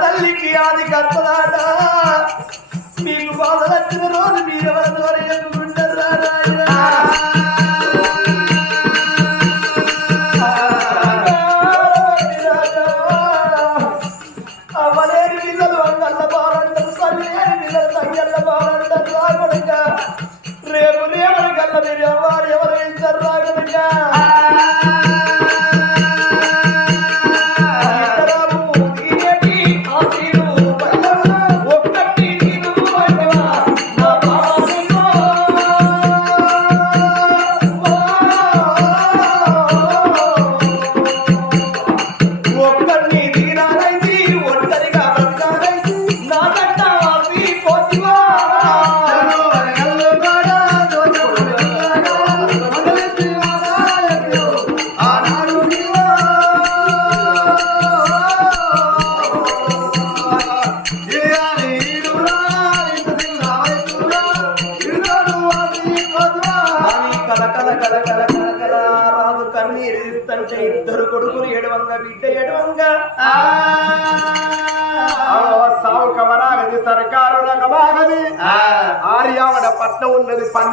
తల్లికి ఆది కట్టలాట మీకు బాధ వచ్చిన రోజు మీరెవరి ఎదుర్కొంటారా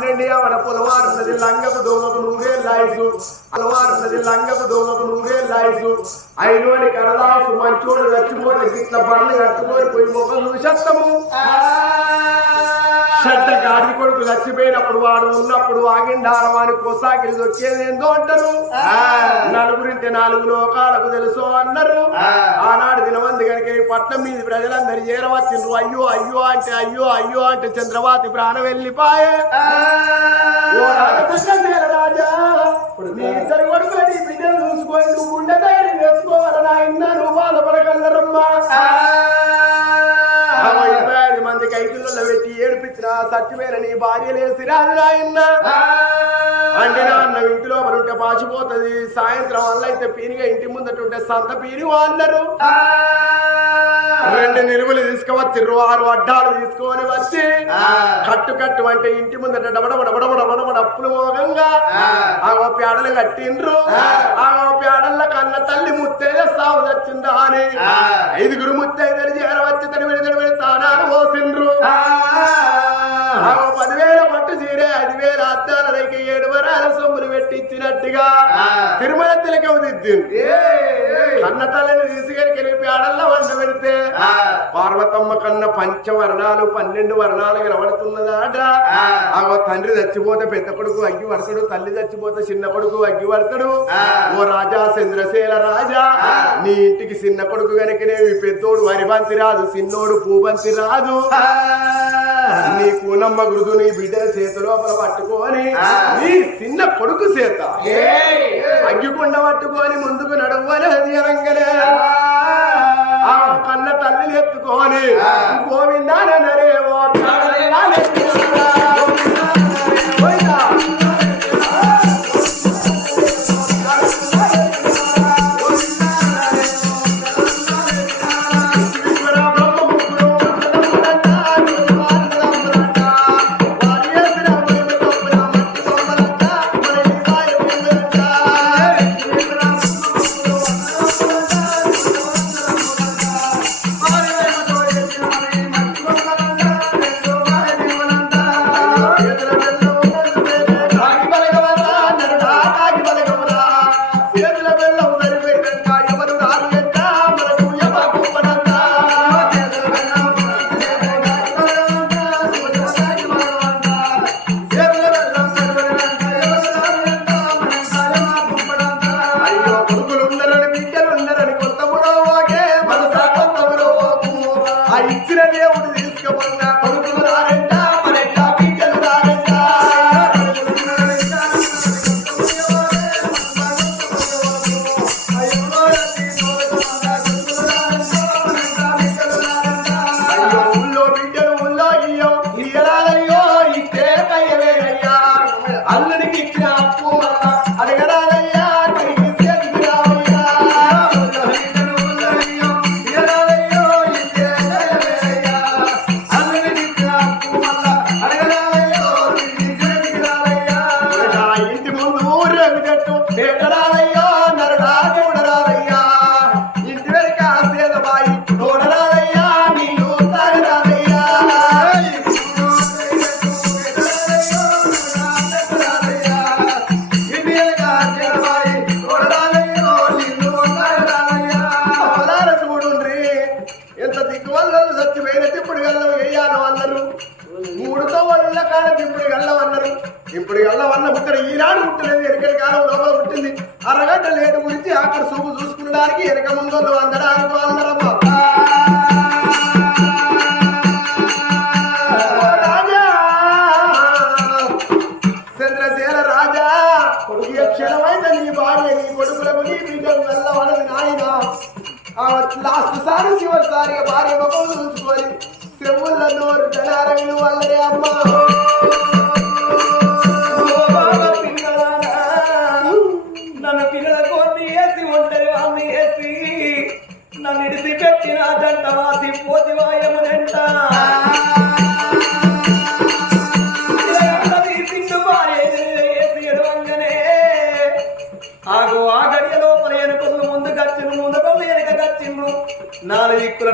పన్నెండు ఆవడ పొలవారు ఉన్నది లంగపు దోమకు నూరే లాయసు పొలవారు ఉన్నది లంగపు దోమకు నూరే లాయసు అయినోడి కరదాసు మంచోడు రచ్చిపోయి గిట్ల బండ్లు కట్టుకొని పోయి ముఖం చూసేస్తాము. చెడ్డ గాడి కొడుకు చచ్చిపోయినప్పుడు వాడు ఉన్నప్పుడు ఆగిండారం అని కొసాకిలు దొక్కేది ఏందో అంటారు? నలుగురింటి నాలుగు లోకాలకు తెలుసు అన్నారు. ఆనాడు దినమంది కనుక ఈ పట్నం మీద ప్రజలందరూ చేరవచ్చిండ్రు. అయ్యో అయ్యో అంటే అయ్యో అయ్యో అంటే చంద్రబాతి ప్రాణం వెళ్ళిపాయే. నీ ఇద్దరు కొడుకులు నీ బిడ్డను చూసుకోండి. నువ్వు ఉండే ధైర్యం వేసుకోవాలి నాయన నువ్వు బాధపడగలరమ్మా కైకిల్లో పెట్టి ఏడిపించిన సత్యమైన నీ భార్య లేసి రాదు నాయన్న అంటే నాన్న ఇంటి లోపల ఉంటే పాచిపోతుంది. సాయంత్రం వల్ల అయితే పీనిగా ఇంటి ముందట ఉంటే సంత పీని అన్నారు రెండు నిలువలు తీసుకువచ్చిర్రు ఆరు అడ్డాలు తీసుకొని వచ్చి కట్టు కట్టు అంటే ఇంటి ముందట డబడబ డబడబ డబడబ డప్పులు మోగంగా. ఆ. పేడలు కట్టిండ్రు. ఆ. పేడల్ల కన్న తల్లి ముత్తేజ సాగు తెచ్చిందా అని ఐదుగురు ముత్తైదలు చేరవచ్చి తడి విడిదడి విడి తానాలు పోసిండ్రు. ఆ. పదివేల పట్టు చీరే ఐదు వేల అద్దాల రైకి ఏడు వరాల సొమ్ములు పెట్టి ఇచ్చినట్టుగా తిరుమల తిలకం దిద్దింది కన్న తల్లిని తీసుకెళ్ళి పేడల్లో వంట పెడితే పార్వతమ్మ కన్నా పంచవర్ణాలు పన్నెండు వర్ణాలు కనబడుతున్నదాట ఆగో తండ్రి చచ్చిపోతే పెద్ద కొడుకు అగ్గి పడతాడు తల్లి చచ్చిపోతే చిన్న కొడుకు అగ్గి పడతాడు ఓ రాజా చంద్రశేల రాజా నీ ఇంటికి చిన్న కొడుకు గనుకనేవి పెద్దోడు వరిబంతి రాజు చిన్నోడు పూబంతి రాజు. నీ కూనమ్మ గురుదు నీ బిడ్డల చేతి లోపల పట్టుకొని నీ చిన్న కొడుకు చేత అగ్గికుండ పట్టుకొని ముందుకు నడవని అది అనంగనే ఆ. కన్న తల్లిని ఎత్తుకొని గోవిందానరే ఓ ఎవరు అక్కడ చూపు చూసుకునడానికి ఎనక ముందు అందడానికి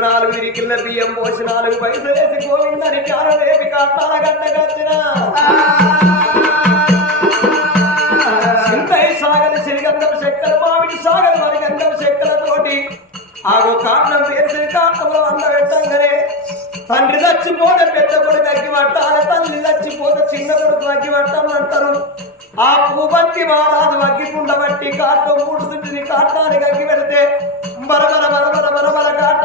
నాలుగు దిక్కుల బియ్యం పోసి నాలుగు పైసలు వేసి గోవిందని కారు రేపి కట్టాల గట్ట చింతై సాగల సిరిగంధం శక్తులు మామిడి సాగల వారి గంధం శక్తులతోటి ఆగో కారణం వేసిన కారణంలో అంద పెట్టంగానే తండ్రి చచ్చిపోతే పెద్ద కొడుకు అగ్గి పట్టాలి తల్లి చచ్చిపోతే చిన్న కొడుకు అగ్గి పట్టమంటారు ఆ పూబంతి మారాదు అగ్గికుండ బట్టి కాటం మూడు చుట్టిని కాటానికి అగ్గి పెడితే బరబర బరబర బరబర కాటం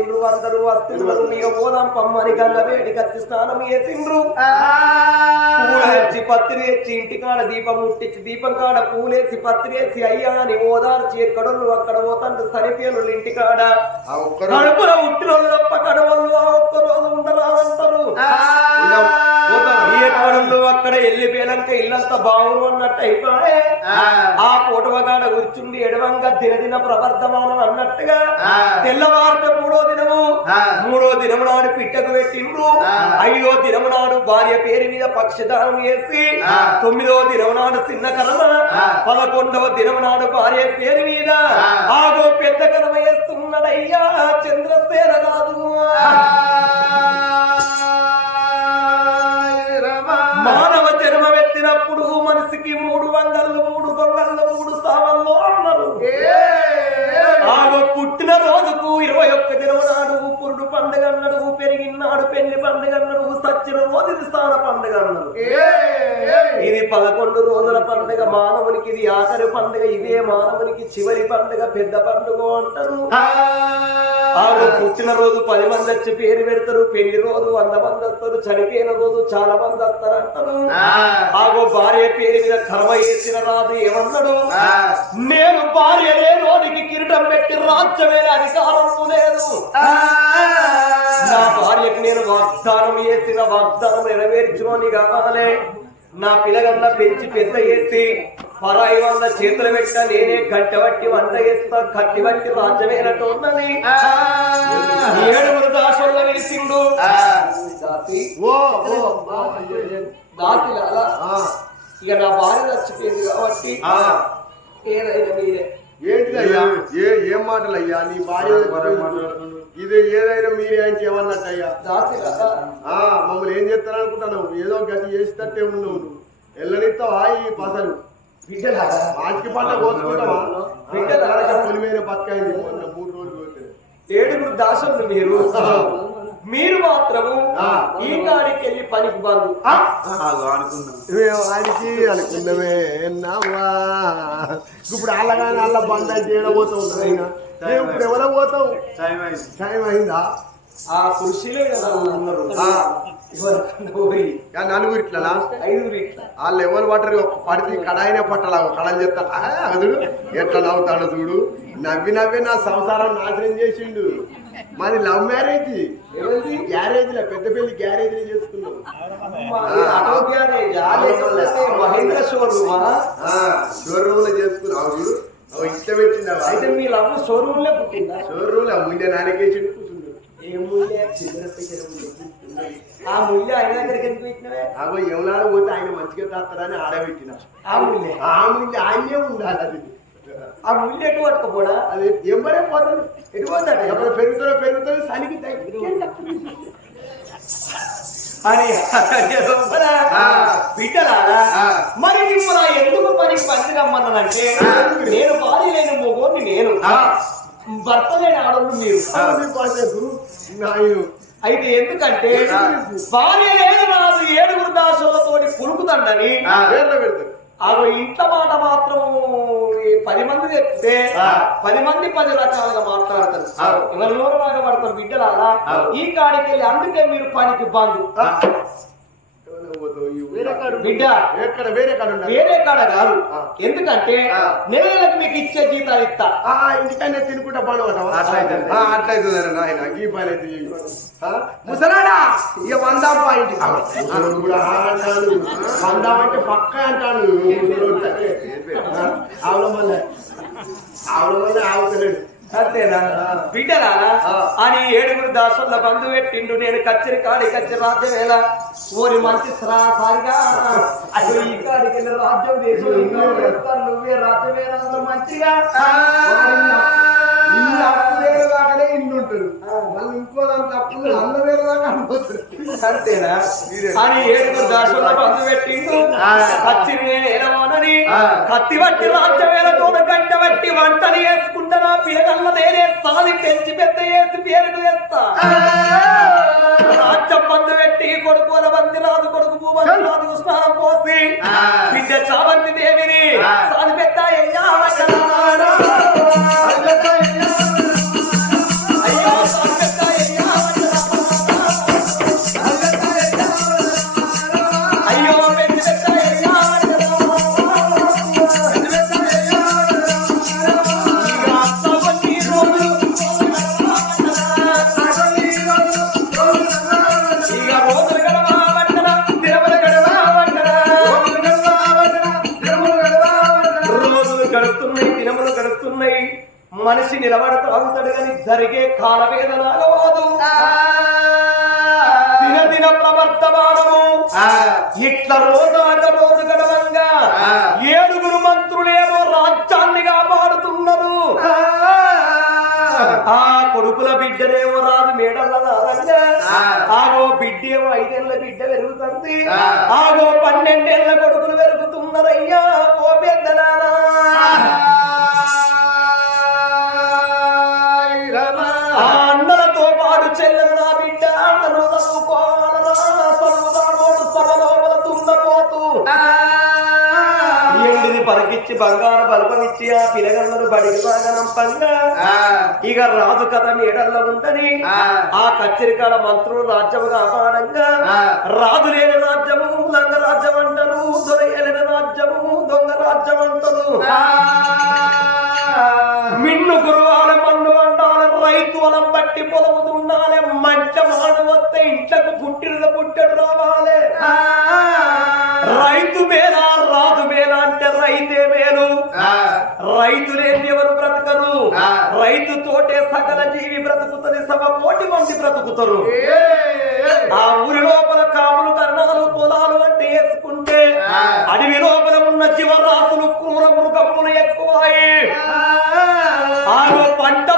ఓదార్చిండ్రు అందరూ వస్తున్నారు. నీ ఓదాం పమ్మని గల్ల వేడి కత్తి స్నానం చేసిండ్రు. పూలు తెచ్చి పత్తి తెచ్చి ఇంటికాడ దీపం ముట్టించి దీపం కాడ పూలేసి పత్తి వేసి అయ్యా అని ఓదార్చి ఎక్కడోళ్ళు అక్కడ ఇంటికాడ. ఆ ఒక్కరు కడుపులో ఉట్టినోళ్ళు తప్ప కడవళ్ళు ఆ ఒక్క రోజు ఉండరాదంటారు. పోతారు. ఎక్కడ అయిపోయాక ఇల్లంతా అన్నట్టు అయిపోయే. ఆ. పూటవగాడ కూర్చుండి ఎడవంగా దినదిన ప్రవర్ధమానం అన్నట్టుగా. మూడో దినము. మూడో దినము నాడు పిట్టకు పెట్టిండ్రు ఐదో దినము నాడు భార్య పేరు మీద పక్షదానం చేసి తొమ్మిదో దినము నాడు చిన్న కర్మ పదకొండవ దినము నాడు భార్య పేరు మీద ఆగో పెద్ద కర్మ వేస్తున్నాడయ్యా చంద్రసేన రాదు మానవ జన్మ ఎత్తినప్పుడు మనిషికి మూడు వందలు పుట్టిన రోజుకు ఇరవై ఒక్క దినం నాడు పురుడు పండుగ అన్నాడు పెరిగినాడు పెళ్ళి పండుగ అన్నాడు సచ్చిన రోజు ఇది స్థాన పండుగ అన్నారు ఇది పదకొండు రోజుల పండుగ మానవునికి ఇది ఆఖరి పండుగ ఇదే మానవునికి చివరి పండుగ పెద్ద పండుగ అంటారు. ఆమె పుట్టిన రోజు పది మంది వచ్చి పేరు పెడతారు పెళ్ళి రోజు వంద మంది వస్తారు చనిపోయిన రోజు చాలా మంది వస్తారు అంటారు. ఆగో భార్య పేరు మీద కర్మ చేసిన రాదు ఏమన్నాడు? నేను భార్య లేనోనికి కిరీటం పెట్టి రాజ్యమే అధికారం లేదు. నా భార్యకి నేను వాగ్దానం చేసిన వాగ్దానం నెరవేర్చుకొని కావాలి నా పిల్లగల్ల పెంచి పెద్ద చేసి పరాయి వల్ల చేతులు పెట్ట నేనే గంట బట్టి వంట చేస్తా కట్టి బట్టి రాజ్యమేనట్టు ఉన్నది. ఏడుగురు దాసుల వేసిండు దాసి. ఓ ఓ. దాసి అలా ఆ, ఇక నా భార్య చచ్చిపోయింది కాబట్టి ఆ. ఏదైనా మీరే. ఏంటిదయ్యా? ఏ ఏం మాటలు అయ్యా నీ భార్య ఇది ఏదైనా మీరే అంటే ఏమన్నట్టయ్యా దాసి కదా. ఆ మమ్మల్ని ఏం చేస్తారనుకుంటున్నావు? ఏదో గతి చేసేటట్టే ఉన్నావు నువ్వు. ఎల్లనిస్తావా ఈ పసలు వాటికి పంట కోసుకుంటావా? పొలిమైన బతకైంది మొన్న మూడు రోజులు పోతే. ఏడుగురు దాసులు మీరు. మీరు మాత్రము ఆ. ఈ కాడికి వెళ్ళి పనికి బంధు మేము ఆయనకి అనుకున్నవే ఇప్పుడు అల్లగానే అల్ల బంద చేయడబోతాం ఆయన. మేము ఇప్పుడు ఎవరో పోతాం టైం అయిందా. ఆ పురుషులే కదా ఉన్నారు నలుగురు ఇట్లా ఐదుగురు ఇట్లా. వాళ్ళు ఎవరు పట్టరు? పడితే కడాయినే పట్టాల కడని చెప్తాడు అదుడు ఎట్లా నవ్వుతాడు చూడు. నవ్వి నవ్వి నా సంసారం నాశనం చేసిండు. మాది లవ్ మ్యారేజ్. గ్యారేజ్లో పెద్ద పెళ్ళి గ్యారేజ్ చేసుకున్నాం. మాది ఆటో గ్యారేజ్. మహేంద్ర షోరూమా? షోరూమ్లో చేసుకున్నాం. అవి చూడు. ఇష్టం పెట్టింది అయితే మీ లవ్ షోరూమ్లో పుట్టిందా? షోరూమ్లో ముందే నానకేసిండు కూర్చుండు ఏ ముల్య చిల్లర. ఆ ముల్య ఆయన దగ్గరికి ఎందుకు పెట్టినవే? అగో ఎవనాడు పోతే ఆయన మంచిగా తాస్తారని ఆడబెట్టిన. ఆ ముల్య ఆ ముందు ఆయనే ఉండాలి అది. ఆ ముల్య ఎటు పట్టుకోపోడా? అది ఎంబరే పోతుంది ఎటు పోతాడు? ఎప్పుడు పెరుగుతుందో పెరుగుతుంది సనికి అని. బిడ్డలారా. మరి మిమ్మల్ని ఎందుకు పనికి పనికి రమ్మన్నానంటే. నేను భార్య లేని మొగోని నేను ఆ. భర్త లేని ఆడోళ్ళు మీరు అయితే ఎందుకంటే. భార్య లేదు రాదు ఏడుగురు దాసులతోటి పులుకుతండని పెడతారు ఆగో ఇంట్లో మాట మాత్రం పది మంది చెప్తే. పది మంది పది రకాలుగా మాట్లాడతారు ఆ. ఎవరిలో పడతారు బిడ్డలారా. ఈ కాడికి వెళ్ళి అందుకే మీరు పనికి బంధు బిడ్డ. వేరే కాడు. వేరే కాడ కాదు. ఎందుకంటే ఆ. నెల నెలకు మీకు ఇచ్చే జీతాలు ఇస్తా. ఆ, ఇంటికన్నా తినుకుంటా పని అట్లయితది. అట్లయితుంది నాయన ఈ పని అయితే ముసలాడా ఇక వందాం పాయింట్ ముసలోడు కూడా ఆ అంటాడు వందాం అంటే పక్క అంటాడు. ముసలోడు. ఆ, ఆవుల మళ్ళీ ఆవుల మళ్ళీ ఆవుతలేడు. అంతేనా ఆ. అని ఏడుగురు దాసుల బంధు పెట్టిండు. నేను కచ్చరి కాడి కచ్చరి రాజ్యం ఎలా? ఓరి మంచి సారిగా అసలు ఈ కాడికి రాజ్యం దేశం నువ్వే రాజ్యమేనా మంచిగా. మళ్ళీ ఇంకో దాంట్లో అప్పులు దాకా అంతేనా అని ఏడుగురు దాసుల బంధు పెట్టిండు. ఆ. కచ్చిరి నేను ఎలవనని ఆ. కత్తి బట్టి రాజ్యమేల తోట గంట బట్టి వంటలు వేసుకుంటా నేనే సాది పెంచి పెద్ద వేసి పేరుకు వేస్తా బంధు పెట్టి కొడుకు బంది రాదు కొడుకు భూమంది రాదు స్నానం పోసి. బిడ్డ చావంతి దేవిని. సాది పెద్ద మనిషి నిలబడతా ఉంటాడు కానీ జరిగే కాలవేదనగా కాదు దిన దిన ప్రవర్తమానము. ఇట్ల రోజాక రోజు గడవంగా. ఏడుగురు మంత్రులేమో రాజ్యాన్ని కాపాడుతున్నారు. ఆ. కొడుకుల బిడ్డనేమో రాదు మేడల్ల ఆగో బిడ్డేమో ఐదేళ్ళ బిడ్డ పెరుగుతుంది. ఆగో పన్నెండేళ్ళ కొడుకులు పెరుగుతున్నారయ్యా ఓ పెద్దలారా పలికిచ్చి బంగారు బల్పనిచ్చి ఆ పిలగలను బడికి సాగనంపంగా ఇక రాజు కథ నీడల్లో ఉందని ఆ. కచ్చరికాల మంత్రులు రాజ్యము కాపాడంగా రాజు లేని రాజ్యము లంగ రాజ్యం అంటారు దొరయలేని రాజ్యము దొంగ రాజ్యం అంటారు మిన్ను గురువాల మన్ను వండాలి రైతు వలం బట్టి పొలము దున్నాలి మంచ మాడు వస్తే ఇంట్లకు పుట్టిన పుట్టడు రావాలి. రైతు రైతు లేని ఎవరు బ్రతకరు రైతు తోటే సకల జీవి బ్రతుకుతుంది సమ కోటి మంది బ్రతుకుతారు. ఆ ఊరి లోపల కాపులు కర్ణాలు పొలాలు అంటే వేసుకుంటే అడవి లోపల ఉన్న జీవరాశులు క్రూర మృగములు ఎక్కువాయి ఆరో పంట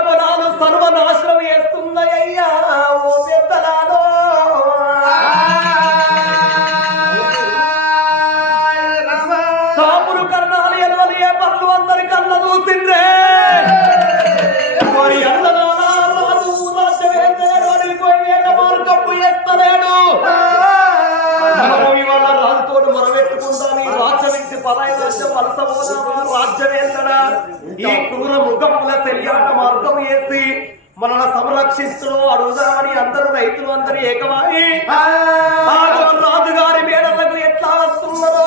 రాజ్యం వలస పోదామా రాజ్యం ఏంటడా ఈ క్రూర మృగముల తెలియాట మార్గం వేసి మనల్ని సంరక్షిస్తూ అడుగుదామని అందరూ రైతులు అందరూ ఏకమై. ఆగో రాజుగారి మేడలకు ఎట్లా వస్తున్నారో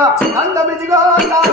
がなんだべじがあ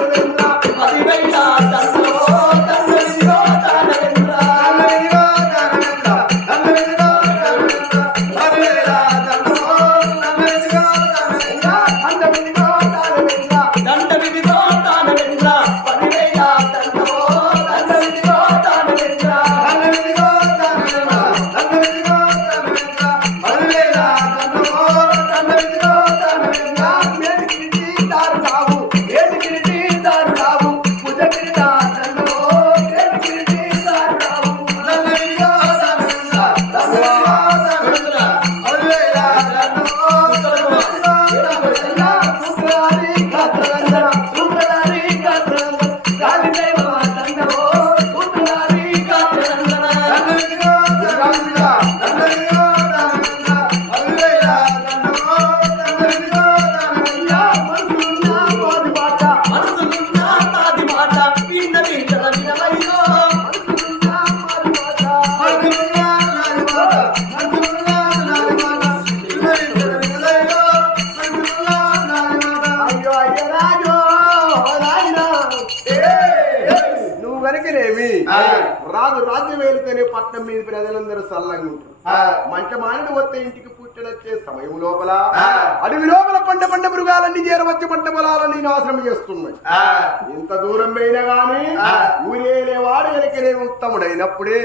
పట్నం మీద ప్రజలందరూ సల్లంగా ఉంటారు. మంట మానిన వస్తే ఇంటికి పుట్టడొచ్చే సమయం లోపల అడవి లోపల పంట పంట మృగాలన్నీ చేరవచ్చి పంట పొలాలన్నీ నాశనం చేస్తున్నాయి. ఇంత దూరం పోయినా గాని ఊరేలే వాడు వెనకనే ఉత్తముడైనప్పుడే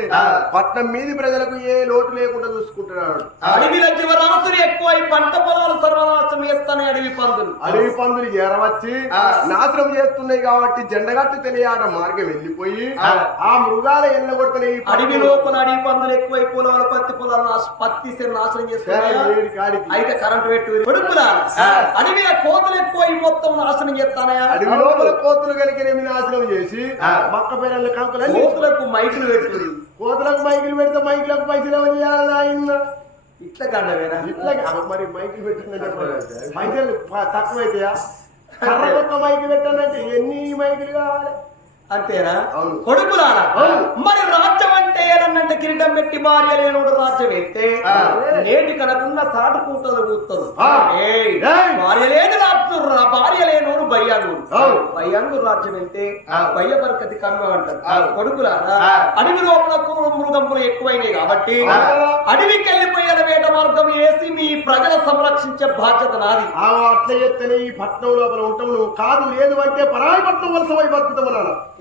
పట్నం మీది ప్రజలకు ఏ లోటు లేకుండా చూసుకుంటున్నాడు. అడవిలో జీవరాశులు ఎక్కువై పంట పొలాలు సర్వనాశనం చేస్తానే అడవి పందులు. అడవి పందులు చేరవచ్చి నాశనం చేస్తున్నాయి కాబట్టి జెండగట్టు తెలియాట మార్గం వెళ్ళిపోయి ఆ. మృగాల ఎల్లగొడుతున్న ఈ అడవి లోపల అడవి పందులు ఎక్కువై పొలాలు పత్తి పొలాలు పత్తి నాశనం చేస్తున్నాయా? అయితే కరెంట్ పెట్టు కొడుకులా? అడవిలో కోతలు ఎక్కువై మొత్తం నాశనం చేస్తానయా అడవి లోపల కోతులు కలిగినవి నాశనం చేసి మక్క పేరల కంకులన్నీ కోతులకు మైకులు పెట్టు కోతులకు మైకులు పెడితే మైకులకు పైసలు ఎవరు చేయాలి ఇట్లా కండవేనా ఇట్లా మరి మైకులు పెట్టిన పైసలు ప- తక్కువైతాయా? కర్ర ఒక్క మైకు పెట్టానంటే ఎన్ని మైకులు కావాలి? అంతేనా. కొడుకులారా. మరి రాజ్యం అంటే ఏదన్నంటే కిరీటం పెట్టి భార్య లేనుడు రాజ్యం అయితే ఆ. నేటి కనకున్న సాటు కూతలు కూతలు. భార్య లేని రాజు భార్య లేనోడు బయ్యాను అవును. బయ్యాంగు రాజ్యం ఆ. బయ్య బరకతి కమ్మ అంటారు. కొడుకులారా. అడవి లోపల మృగంపులు ఎక్కువైనాయి కాబట్టి. అడవికి వెళ్ళిపోయిన వేట మార్గం వేసి మీ ప్రజల సంరక్షించే బాధ్యత నాది. అట్లా చెప్తేనే ఈ పట్నం లోపల ఉంటాం నువ్వు కాదు లేదు అంటే పరాయి పట్నం వలస పోయి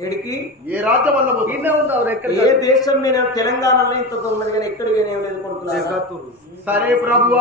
ఎడికి ఏ రాజ్యం అన్న. ఏ దేశం నేను తెలంగాణలో ఇంత ఉన్నది కానీ ఎక్కడ లేదు కొడుకులారా సరే ప్రభు